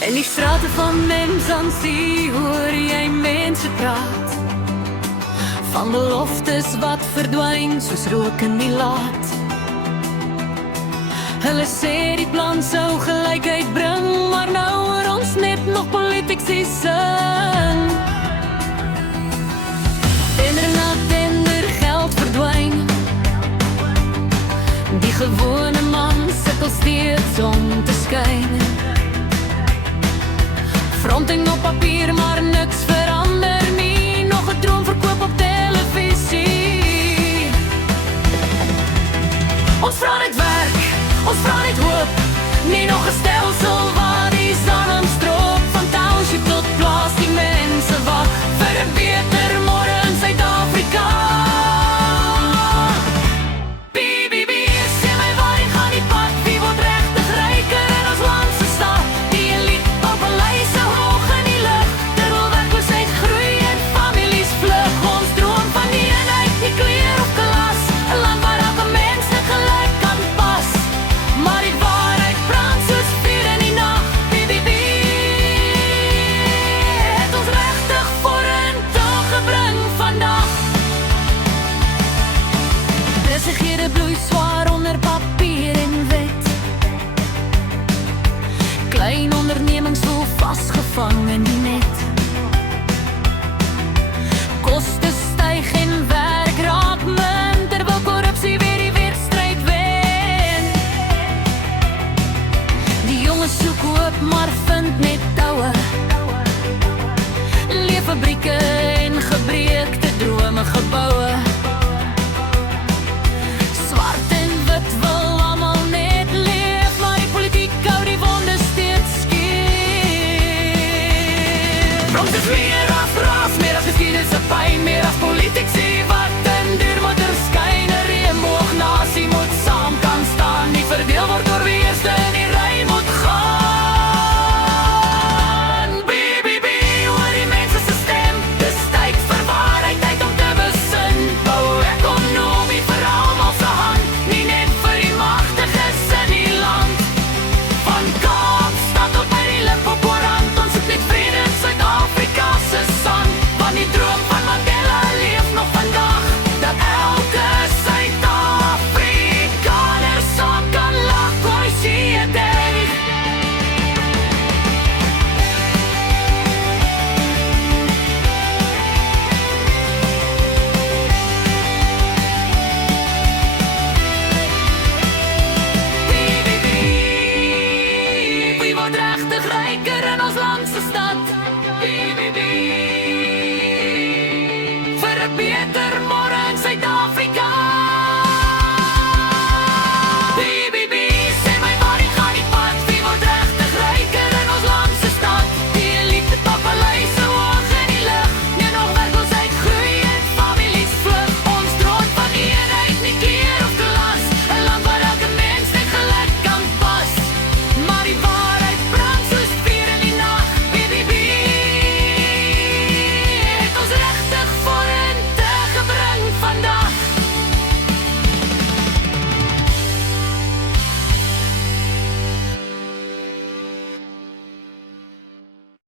In die strate van Menzansi hoor jy mense praat van beloftes wat verdwyn soos rook in die laat. Hulle sê die plan sou gelykheid bring, maar nou hoor ons net nog politici sing. Tender na tender geld verdwyn, die gewone man sukkel steeds om te skyn. Fronting op papier, maar niks verander nie, nog 'n droom verkoop op televisie. Ons vra net werk, ons vra net hoop, nie nog 'n stelsel waar die son stroop. Van township tot plaas, die mense wag vir 'n beter môre in Suid-Afrika. BBB, sê my waar gaan die pad, wie word regtig ryker in ons land se stad? Die elite op 'n lyse hoog in die lug, terwyl werkloosheid groei en families vlug. Ons droom van die eenheid, die kleur of klas, 'n land waar elke mens net gelyk kan pas. Maar die waarheid brand soos vuur in die nag. BBB het ons regtig vorentoe gebring vandag. Besighede bloei swaar